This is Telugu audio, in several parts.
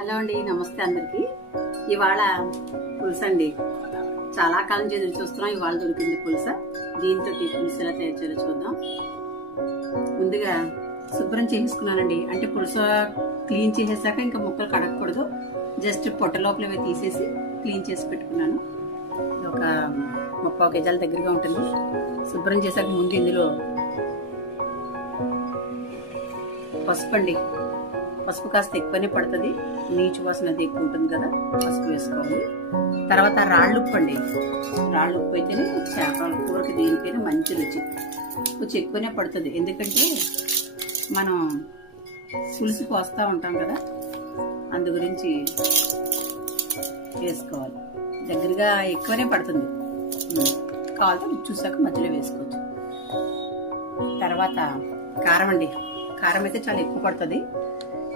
హలో అండి నమస్తే అందరికి. ఇవాళ పులుసు అండి చాలా కాలం నుంచి ఎదురు చూస్తున్నాం ఇవాళ దొరికింది పులుస. దీంతో పులుసు ఎలా తయారు చేయాలో చూద్దాం. ముందుగా శుభ్రం చేసుకున్నానండి అంటే పులుసు క్లీన్ చేసేసాక ఇంకా ముక్కలు కడగకూడదు. జస్ట్ పొట్ట లోపలవి తీసేసి క్లీన్ చేసి పెట్టుకున్నాను. ఇది ఒక ముప్పై గజాల దగ్గరగా ఉంటుంది. శుభ్రం చేశాక ముందు ఇందులో పసుపు అండి పసుపు కాస్త ఎక్కువనే పడుతుంది. నీచు వాసన అది ఎక్కువ ఉంటుంది కదా పసుపు వేసుకోవాలి. తర్వాత రాళ్ళు ఉప్పు అండి రాళ్ళు ఉప్పు అయితేనే చేపల కూరకి దేనికైనా మంచి రుచి. కొంచెం ఎక్కువనే పడుతుంది. ఎందుకంటే మనం పులుసు పోస్తూ ఉంటాం కదా అందు గురించి వేసుకోవాలి. దగ్గరగా ఎక్కువనే పడుతుంది. ఉమ్. కావాలంటే చూసాక మధ్యలో వేసుకోవచ్చు. తర్వాత కారం అండి. కారం అయితే చాలా ఎక్కువ పడుతుంది.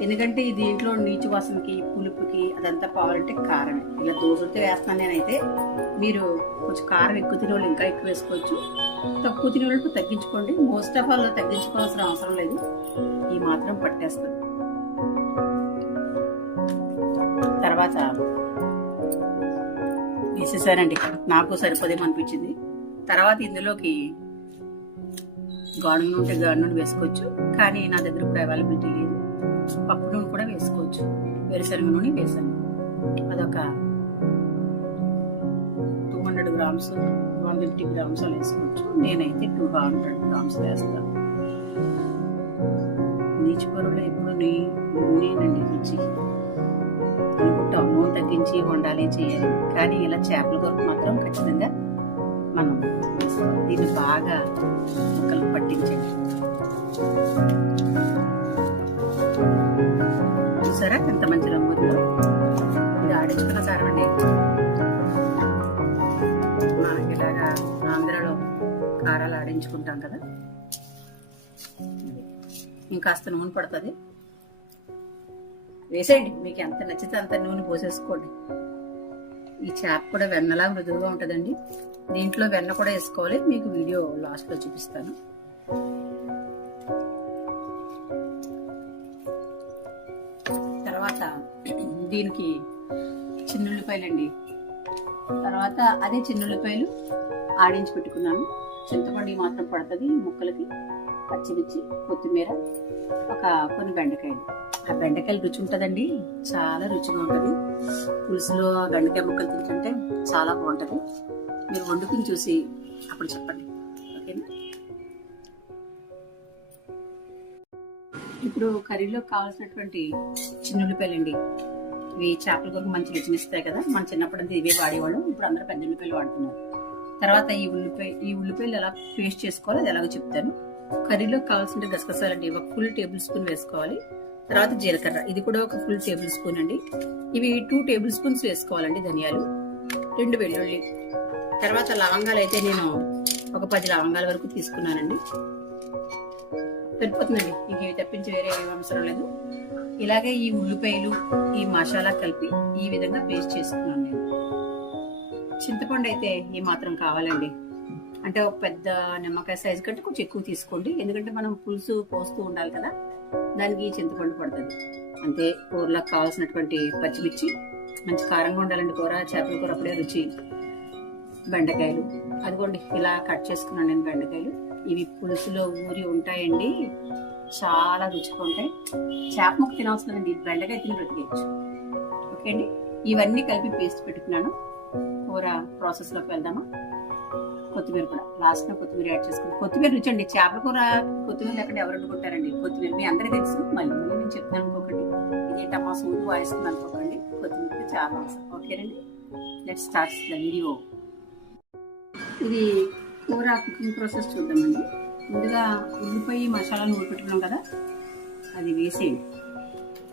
ఎందుకంటే ఈ దీంట్లో నీచు వాసనకి పులుపుకి అదంతా పోవాలంటే కారమే. ఇలా దోశలతో వేస్తాను నేనైతే. మీరు కొంచెం కారం ఎక్కువ తినే వాళ్ళు ఇంకా ఎక్కువ వేసుకోవచ్చు. తక్కువ తినే వాళ్ళు తగ్గించుకోండి. మోస్ట్ ఆఫ్ ఆల్ తగ్గించుకోవాల్సిన అవసరం లేదు. ఈ మాత్రం పట్టేస్తుంది. తర్వాత వేసేసానండి నాకు సరిపోదేమో అనిపించింది. తర్వాత ఇందులోకి గాను నుండి గాను నుండి వేసుకోవచ్చు. కానీ నా దగ్గర ఇప్పుడు అవైలబిలిటీ లేదు. పప్పు నూనె కూడా వేసుకోవచ్చు. వేరుశనగ నూనె వేసాను అదొక two hundred grams one fifty grams అలా వేసుకోవచ్చు. నేనైతే టూ హండ్రెడ్ గ్రామ్స్ వేస్తాను. నీచు కూరలో ఎప్పుడు నీ నూనెనండి రుచి అనుకుంటాం నూనె తగ్గించి వండాలి చేయాలి. కానీ ఇలా చేపల కొరకు మాత్రం ఖచ్చితంగా మనం దీన్ని బాగా ముక్కలు పట్టించండి. వేయించుకుంటాం కదా. ఇంకాస్త నూనె పడుతుంది. వేసేయండి మీకు ఎంత నచ్చితే అంత నూనె పోసేసుకోండి. ఈ చేప కూడా వెన్నలా మృదువుగా ఉంటుందండి. దీంట్లో వెన్న కూడా వేసుకోవాలి మీకు వీడియో లాస్ట్లో చూపిస్తాను. తర్వాత దీనికి చిన్నుల్లిపాయలండి. తర్వాత అదే చిన్నుల్లిపాయలు ఆడించి పెట్టుకున్నాను. చింతపండు మాత్రం పడుతుంది ముక్కలకి పచ్చిమిర్చి కొత్తిమీర ఒక కొన్ని బెండకాయలు. ఆ బెండకాయలు రుచి ఉంటుందండి చాలా రుచిగా ఉంటుంది. పులుసులో బెండకాయ ముక్కలు తింటుంటే చాలా బాగుంటుంది. మీరు వండుకుని చూసి అప్పుడు చెప్పండి. ఓకేనా? ఇప్పుడు కర్రీలో కావాల్సినటువంటి చిన్నుల్లిపాయలండి. ఇవి చేపల కొరకు మంచి రుచినిస్తాయి కదా. మన చిన్నప్పుడు అంతా ఇవే వాడేవాళ్ళం. ఇప్పుడు అందరూ పెద్ద ఉల్లిపాయలు వాడుతున్నారు. తర్వాత ఈ ఉల్లిపాయ ఈ ఉల్లిపాయలు ఎలా పేస్ట్ చేసుకోవాలో అది ఎలాగో చెప్తాను. కర్రీలో కావాల్సిన గసగసాలండి. ఒక ఫుల్ టేబుల్ స్పూన్ వేసుకోవాలి. తర్వాత జీలకర్ర. ఇది కూడా ఒక ఫుల్ టేబుల్ స్పూన్ అండి. ఇవి టూ టేబుల్ స్పూన్స్ వేసుకోవాలండి ధనియాలు. రెండు వెల్లుల్లి. తర్వాత లవంగాలు అయితే నేను ఒక పది లవంగాల వరకు తీసుకున్నానండి. సరిపోతుందండి. ఇంక ఇవి తప్పించి వేరే ఏం అవసరం లేదు. ఇలాగే ఈ ఉల్లిపాయలు ఈ మసాలా కలిపి ఈ విధంగా పేస్ట్ చేసుకున్నాను నేను. చింతపండు అయితే ఈ మాత్రం కావాలండి. అంటే ఒక పెద్ద నిమ్మకాయ సైజు కంటే కొంచెం ఎక్కువ తీసుకోండి. ఎందుకంటే మనం పులుసు పోస్తూ ఉండాలి కదా. దానికి చింతపండు పడుతుంది. అంతే కూరలకు కావాల్సినటువంటి పచ్చిమిర్చి మంచి కారంగా ఉండాలండి కూర చేపల కూర అప్పుడే రుచి. బెండకాయలు. అదిగోండి ఇలా కట్ చేసుకున్నాను నేను బెండకాయలు. ఇవి పులుసులో ఊరి ఉంటాయండి. చాలా రుచిగా ఉంటాయి. చేప ముక్క తినవసరండి బెండకాయ తిని బ్రతికేయచ్చు. ఓకే అండి? ఇవన్నీ కలిపి పేస్ట్ పెట్టుకున్నాను. కూర ప్రాసెస్లోకి వెళ్దామా? కొత్తిమీర కూడా. లాస్ట్లో కొత్తిమీర యాడ్ చేసుకుని కొత్తిమీర రుచి అండి చేపల కూర కొత్తిమీర లేకుండా ఎవరు వండుకుంటారండి? కొత్తిమీర మీ అందరికీ తెలుసు. మళ్ళీ మళ్ళీ నేను చెప్తాను అనుకోకండి ఇదేంటమ్మా సూది వాయిస్తుంది అనుకోకండి. కొత్తిమీర చాలా అవసరం ఓకేనండి లెట్ స్టార్ట్ ద వీడియో ఇది కూర కుకింగ్ ప్రాసెస్ చూద్దామండి. ముందుగా ఉల్లిపాయ మసాలా నూనె పెట్టుకున్నాం కదా? అది వేసేయండి.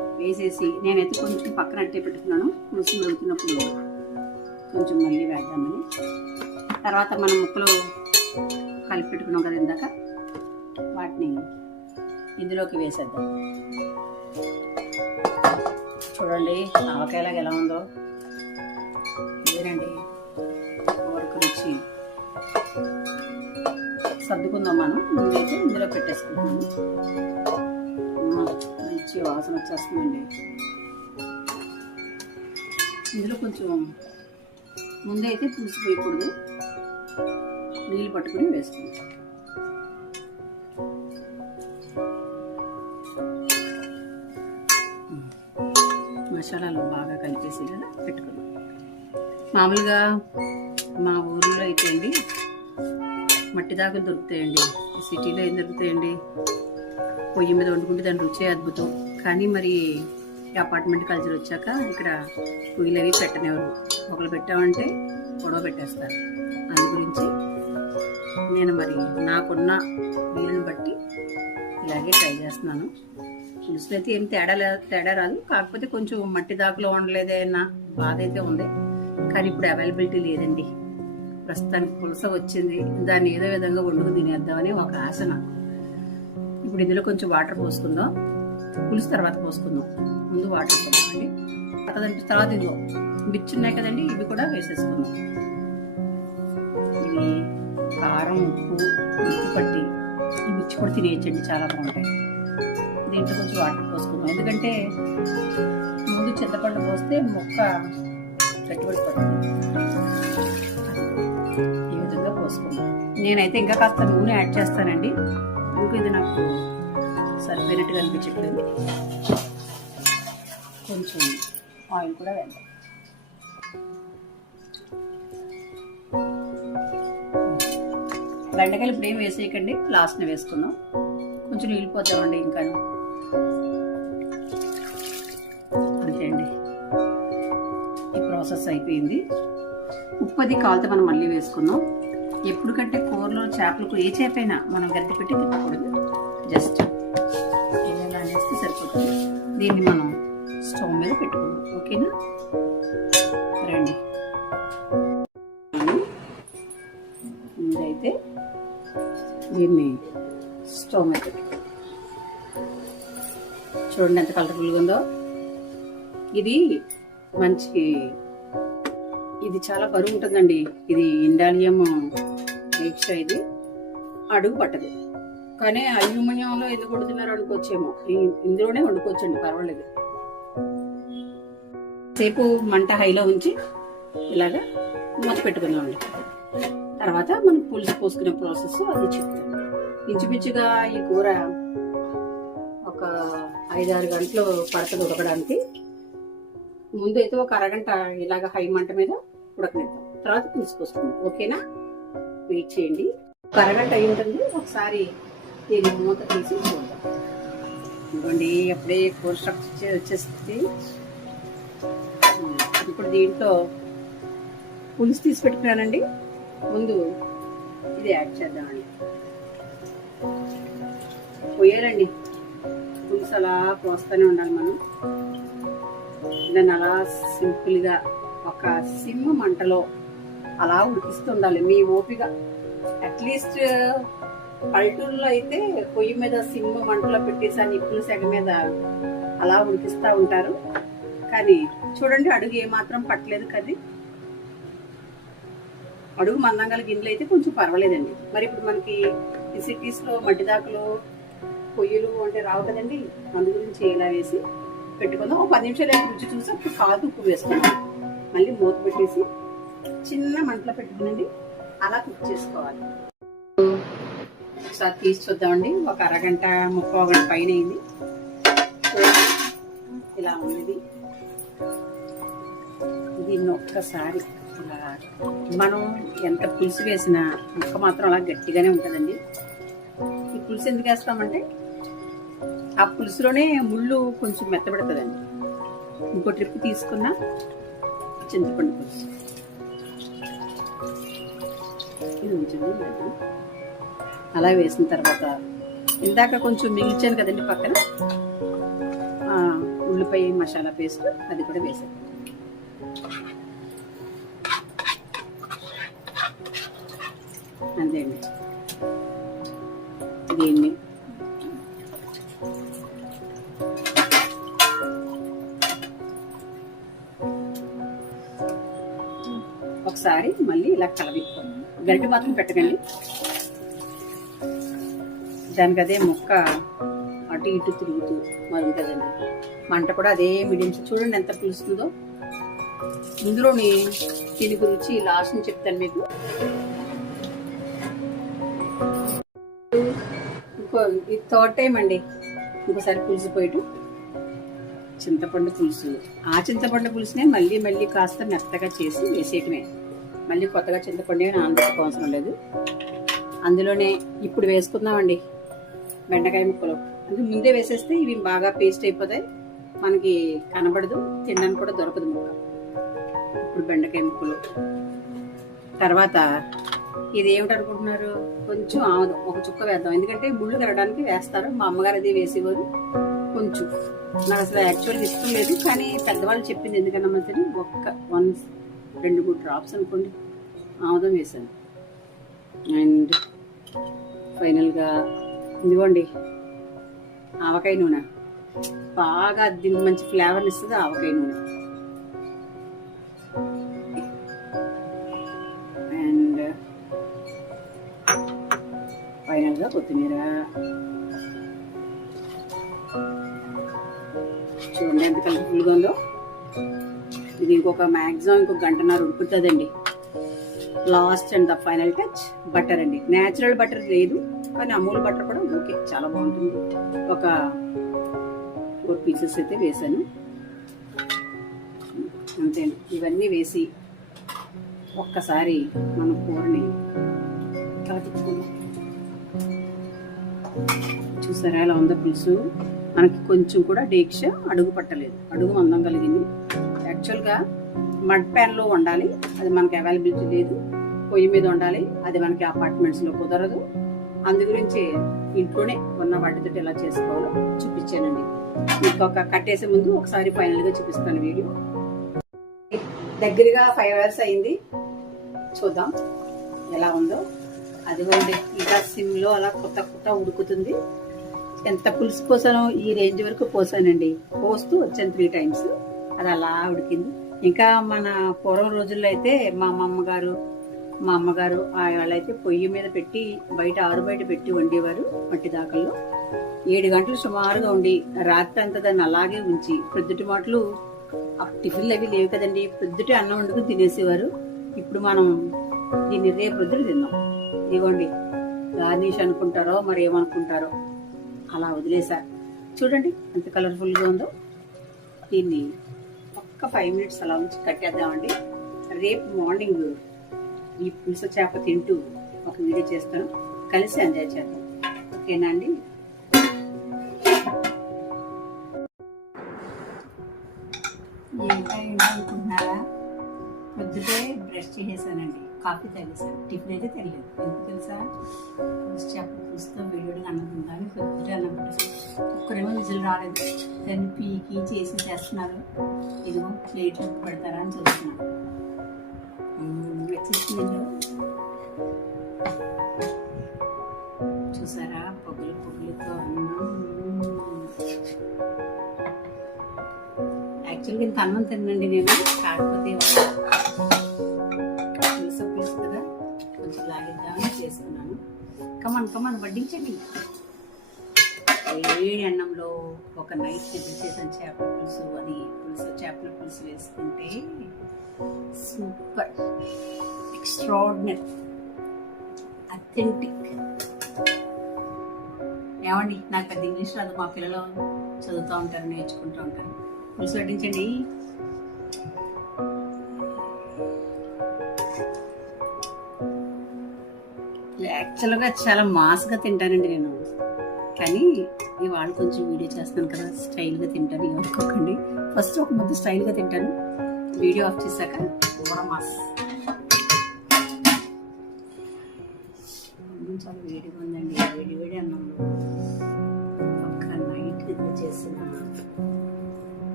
వేసేసి నేనైతే కొంచెం పక్కన అట్టే పెట్టుకున్నాను. పులుసు వెళ్తున్నప్పుడు కొంచెం మళ్ళీ వేద్దామని. తర్వాత మనం ముక్కలు కలిపి పెట్టుకున్నాం కదా ఇందాక. వాటిని ఇందులోకి వేసేద్దాం. చూడండి ఆవకాయలాగా ఎలా ఉందో. ఇదేనండి. వరకు రుచి. సర్దుకుందాం మనం. ముందైతే ఇందులో పెట్టేసుకుందాం. మంచి వాసన వచ్చేస్తుందండి. ఇందులో కొంచెం ముందైతే పులుసు పోయకూడదు నీళ్ళు పట్టుకుని వేసుకుంటాం మసాలాలు బాగా కలిపేసేలా పెట్టుకున్నాం. మామూలుగా మా ఊర్లో అయితే అండి మట్టి దాకా దొరుకుతాయండి. సిటీలో ఏం దొరుకుతాయండి? పొయ్యి మీద వండుకుంటే దాని రుచే అద్భుతం. కానీ మరి ఈ అపార్ట్మెంట్ కల్చర్ వచ్చాక ఇక్కడ పొయ్యిలు అవి పెట్టనివ్వరు. ఒకరు పెట్టామంటే గొడవ పెట్టేస్తారు. అందు గురించి నేను మరి నాకున్న వీలుని బట్టి ఇలాగే ట్రై చేస్తున్నాను. పులుసులో అయితే ఏం తేడా తేడా రాదు. కాకపోతే కొంచెం మట్టి దాకులో ఉండలేదే అన్న బాధ అయితే ఉంది. కానీ ఇప్పుడు అవైలబిలిటీ లేదండి. ప్రస్తుతానికి పులస వచ్చింది. దాన్ని ఏదో విధంగా వండుకు తినేద్దామని ఒక ఆశ నాకు. ఇప్పుడు ఇందులో కొంచెం వాటర్ పోసుకుందాం. పులుసు తర్వాత పోసుకుందాం. ముందు వాటర్ పోసుకోండి. తర్వాత తర్వాత ఇదిగో మిర్చి ఉన్నాయి కదండి ఇవి కూడా వేసేసుకుందాం. ఇవి కారం ఉప్పు ఉప్పు పట్టి ఈ మిర్చి కూడా తినేయచ్చండి చాలా బాగుంటాయి. దీంట్లో కొంచెం వాటర్ పోసుకుందాం. ఎందుకంటే ముందు చింతపండు పోస్తే మొక్క గట్టిపడిపోతుంది ఈ విధంగా పోసుకుందాం. నేనైతే ఇంకా కాస్త నూనె యాడ్ చేస్తానండి. ఇంకో ఇది నాకు సరిపోయినట్టుగా కనిపించట్లేదు కొంచెం ఆయిల్ కూడా వేద్దాం. బెండకాయలు ఇప్పుడు ఏం వేసేయకండి లాస్ట్ని వేసుకుందాం. కొంచెం నీళ్ళు ఇంకా. అంతే అండి ఈ ప్రాసెస్ అయిపోయింది. ఉప్పు అది కాలితే మనం మళ్ళీ వేసుకుందాం. ఎప్పుడు కంటే కూరలో చేపలకు ఏ చేపైనా మనం గట్టి పెట్టి తిప్పకూడదు జస్ట్ ఇలా అనేస్తే సరిపోతుంది. దీన్ని మనం స్టవ్ మీద పెట్టుకుందాం. ఓకేనా? రండి. ముందైతే దీన్ని స్టవ్ మీద పెట్టుకుందాం. చూడండి ఎంత కలర్ఫుల్గా ఉందో. ఇది మంచి ఇది చాలా బరువు ఉంటుందండి. ఇది ఇండాలియం దీక్ష ఇది. అడుగు పట్టదు. కానీ అల్యూమినియంలో ఎందుకు వండుతున్నారు అనుకోవచ్చేమో. ఇందులోనే వండుకోవచ్చండి పర్వాలేదు. సేపు మంట హైలో ఉంచి ఇలాగా మూత పెట్టుకుందామండి. తర్వాత మనం పులుసు పోసుకునే ప్రాసెస్ అది చెప్తాం. ఇంచుమించుగా ఈ కూర ఒక ఐదారు గంటలు పడతలు ఉడకడానికి. ముందు అయితే ఒక అరగంట ఇలాగ హై మంట మీద ఉడకనిద్దాం. తర్వాత పులుసు పోసుకుందాం. ఓకేనా? వెయిట్ చేయండి. ఒక అరగంట అయి ఉంటుంది ఒకసారి దీని మూత తీసి చూద్దాం. ఇదిగోండి అప్పుడే కూర స్ట్రక్చర్ వచ్చేస్తుంది ఇప్పుడు దీంట్లో పులుసు తీసి పెట్టుకున్నానండి. ముందు ఇది యాడ్ చేద్దామండి. పోయాలండి. పులుసు అలా పోస్తూనే ఉండాలి మనం. దాన్ని అలా సింపుల్గా ఒక సిమ్ మంటలో అలా ఉడికిస్తుండాలి మీ ఓపిక. అట్లీస్ట్ పల్లెటూరులో అయితే పొయ్యి మీద సిమ్ము మంటలో పెట్టేసి ఆ నిప్పుల సెగ మీద అలా ఉడికిస్తూ ఉంటారు. కానీ చూడండి అడుగు ఏమాత్రం పట్టలేదు కది. అడుగు మందంగల గిన్నెలు అయితే కొంచెం పర్వాలేదండి. మరి ఇప్పుడు మనకి ఈ సిటీస్లో మట్టిదాకులు పొయ్యిలు అంటే రావు కదండి. అందు గురించి ఇలా వేసి పెట్టుకుందాం. ఒక పది నిమిషాలు అయితే రుచి చూసి అప్పుడు కాదు ఉప్పు వేసుకుందాం. మళ్ళీ మూత పెట్టేసి చిన్న మంటలో పెట్టుకునండి. అలా కుక్ చేసుకోవాలి. ఒకసారి తీసి చూద్దామండి. ఒక అరగంట ముప్పై గంట పైన అయింది. ఇలా ఉంది దీన్ని ఒక్కసారి ఇలా మనం ఎంత పులుసు వేసినా ముక్క మాత్రం అలా గట్టిగానే ఉంటుందండి. ఈ పులుసు ఎందుకు వేస్తామంటే ఆ పులుసులోనే ముళ్ళు కొంచెం మెత్తబడుతుందండి. ఇంకో ట్రిప్ తీసుకున్న చింతపండు పులుసు. ఇది ఉంచండి. అలా వేసిన తర్వాత ఇందాక కొంచెం మిగిల్చాను కదండి పక్కన. ఉల్లిపాయ మసాలా పేస్ట్ అది కూడా వేసాను. అంతే అండి. దీన్ని ఒకసారి మళ్ళీ ఇలా కలవిప్పుకోండి గరిటె మాత్రం పెట్టకండి. దానికి అదే ముక్క అటు ఇటు తిరుగుతూ మరుగుతుందండి. మంట కూడా అదే మీడియం చూడండి ఎంత పిలుస్తుందో. ఇందులోని దీని గురించి లాస్ట్ని చెప్తాను మీకు. ఇంకో ఇది థర్డ్ టైం అండి ఇంకోసారి పులుసు పోయటం. చింతపండు పులుసు. ఆ చింతపండు పులుసునే మళ్ళీ మళ్ళీ కాస్త మెత్తగా చేసి వేసేయటమే. మళ్ళీ కొత్తగా చింతపండు నానబెట్టుకోవాల్సిన లేదు. అందులోనే ఇప్పుడు వేసుకుందామండి. బెండకాయ ముక్కలు. అంటే ముందే వేసేస్తే ఇవి బాగా పేస్ట్ అయిపోతాయి. మనకి కనబడదు తినడానికి కూడా దొరకదు ముక్క. ఇప్పుడు బెండకాయ ముక్కలు. తర్వాత ఇది ఏమిటి అనుకుంటున్నారు కొంచెం ఆముదం. ఒక చుక్క వేద్దాం. ఎందుకంటే ముళ్ళు కరగడానికి వేస్తారు. మా అమ్మగారు అది వేసేవారు. కొంచెం. నాకు అసలు యాక్చువల్గా ఇష్టం లేదు. కానీ పెద్దవాళ్ళు చెప్పింది ఎందుకన్నా మంచిది ఒక్క వన్ రెండు మూడు డ్రాప్స్ అనుకోండి. ఆముదం వేసాను. అండ్ ఫైనల్గా ఇదిగోండి. ఆవకాయ నూనె. బాగా దీనికి మంచి ఫ్లేవర్ని ఇస్తుంది ఆవకాయ నూనె. అండ్ ఫైనల్గా కొత్తిమీర. చూడండి ఎంత కలర్ఫుల్గా ఉందో. ఇది ఇంకొక మ్యాక్సిమం ఇంకొక గంటన్నర ఉడుకుతుందండి. Last and the final touch butter అండి. న్యాచురల్ బటర్ లేదు కానీ అమూల్ బటర్ కూడా ఓకే చాలా బాగుంటుంది. ఒక ఫోర్ పీసెస్ అయితే వేసాను అంతే ఇవన్నీ వేసి ఒక్కసారి మన కూరని కలుపుకుందాం చూసారా ఎలా ఉందో పులుసు? మనకి కొంచెం కూడా డీక్ష అడుగు పట్టలేదు. అడుగు మందం కలిగింది. యాక్చువల్గా మడ్ ప్యాన్లో వండాలి. అది మనకి అవైలబిలిటీ లేదు. పొయ్యి మీద వండాలి. అది మనకి అపార్ట్మెంట్స్లో కుదరదు. అందు గురించి ఇంట్లోనే ఉన్న వాటితో ఎలా చేసుకోవాలో చూపించానండి. మీకు ఒక కట్టేసే ముందు ఒకసారి ఫైనల్గా చూపిస్తాను వీడియో. దగ్గరగా ఫైవ్ అవర్స్ అయింది. చూద్దాం ఎలా ఉందో. అదిగోండి ఇంకా సిమ్లో అలా కొత్త కొత్త ఉడుకుతుంది. ఎంత పులుసు పోసానో ఈ రేంజ్ వరకు పోసానండి. పోస్తూ వచ్చాను త్రీ టైమ్స్ అది అలా ఉడికింది. ఇంకా మన పూర్వం రోజుల్లో అయితే మా అమ్మమ్మ గారు మా అమ్మగారు వాళ్ళైతే పొయ్యి మీద పెట్టి బయట ఆరు బయట పెట్టి వండేవారు మట్టి దాకల్లో. ఏడు గంటలు సుమారుగా ఉండి రాత్రి అంతా దాన్ని అలాగే ఉంచి ప్రొద్దుటి మాటలు టిఫిన్లు అవి లేవు కదండి పొద్దుటే అన్నం వండుకుని తినేసేవారు. ఇప్పుడు మనం దీన్ని రేపు ప్రొద్దుటి తిన్నాం. ఇదిగోండి గార్నిష్ అనుకుంటారో మరి ఏమనుకుంటారో అలా వదిలేశారు చూడండి ఎంత కలర్ఫుల్గా ఉందో. దీన్ని ఒక్క ఫైవ్ మినిట్స్ అలా ఉంచి కట్టేద్దామండి. రేపు మార్నింగ్ ఈ పులుసు చేప తింటూ ఒక వీడియో చేస్తాను. కలిసి ఎంజాయ్ చేద్దాం. ఓకేనా అండి? అనుకుంటున్నారా? పొద్దుటే బ్రష్ చేసేసానండి. కాఫీ తాగేసాను. టిఫిన్ అయితే తెలియదు ఎందుకు తెలుసా? పులుసు చేప పులుసుతో వేడివేడిగా అన్నం తింటాను పొద్దుటే అన్నం ఒక్కరేమో విజులు రాలేదు. దాన్ని పీకి చేసి చేస్తున్నారు. ఇదిగో ప్లేట్లో పెడతారా అని చూస్తున్నాను. కదా చూసారా పొగలు పొగలతో యాక్చువల్గా ఇంత అన్నం తినండి నేను కాకపోతే పులుసు పులుసు కదా కొంచెం లాగిద్దామని చేసుకున్నాను కమన్ కమన్ వడ్డించండి. వేడి అన్నంలో ఒక నైట్ నిద్ర చేసిన చేపల పులుసు అది పులుసు చేపల పులుసు వేసుకుంటే సూపర్ ఎక్స్ట్రాడినరీ అథెంటిక్ ఏమండి? నాకు పెద్ద ఇంగ్లీష్ రాదు మా పిల్లలు చదువుతూ ఉంటారు నేర్చుకుంటూ ఉంటారు. పులుసు వడ్డించండి. యాక్చువల్గా చాలా మాస్గా తింటానండి నేను. కానీ ఇవాళ కొంచెం వీడియో చేస్తాను కదా స్టైల్గా తింటాను ఏమనుకోకండి ఫస్ట్ ఒక ముద్ద స్టైల్గా తింటాను. వీడియో ఆఫ్ చేశాక మాస్. చాలా వేడిగా ఉందండి. వేడి వేడి అన్నంలో ఒక నైట్ నిద్ర చేసిన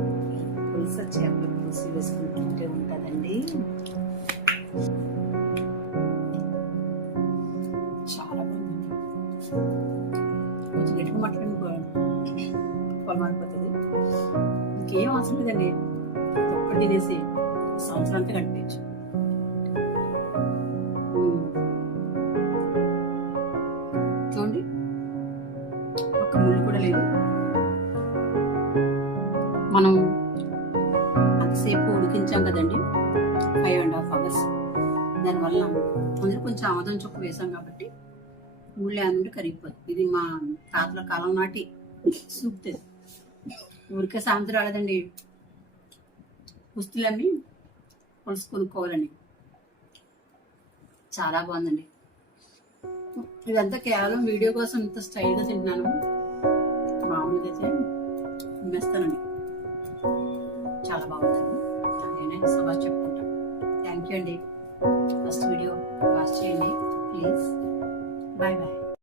ఈ పులుసు చేపల పులుసు వేసుకుంటుంటే ఉంటుందండి. గట్టిగా మాట్లాడండి ఇంకేం అవసరం లేదండి. ఒక్కటి తినేసి సంవత్సరం అంతా కట్టించు చూడండి. ఒక్క ముళ్ళు కూడా లేదు. మనం అంతసేపు ఉడికించాం కదండి. ఫైవ్ అండ్ హాఫ్ అవర్స్ దానివల్ల అందులో కొంచెం ఆముదం చొప్పు వేసాం కాబట్టి ఊళ్ళో నుండి కరిగిపోతుంది ఇది మా తాతల కాలం నాటి సూప్ ఊరికే సాయంత్రం రాలేదండి. పుస్తులమ్మి పులుసు కొనుక్కోవాలని చాలా బాగుందండి. ఇదంతా కేవలం వీడియో కోసం ఇంత స్టైల్గా తింటున్నాను. మామూలుగా అయితే చాలా బాగుంది నేనే సభా చెప్పుకుంటాను థ్యాంక్ యూ అండి. ఫస్ట్ వీడియో వాచ్ చేయండి ప్లీజ్. بائے بائے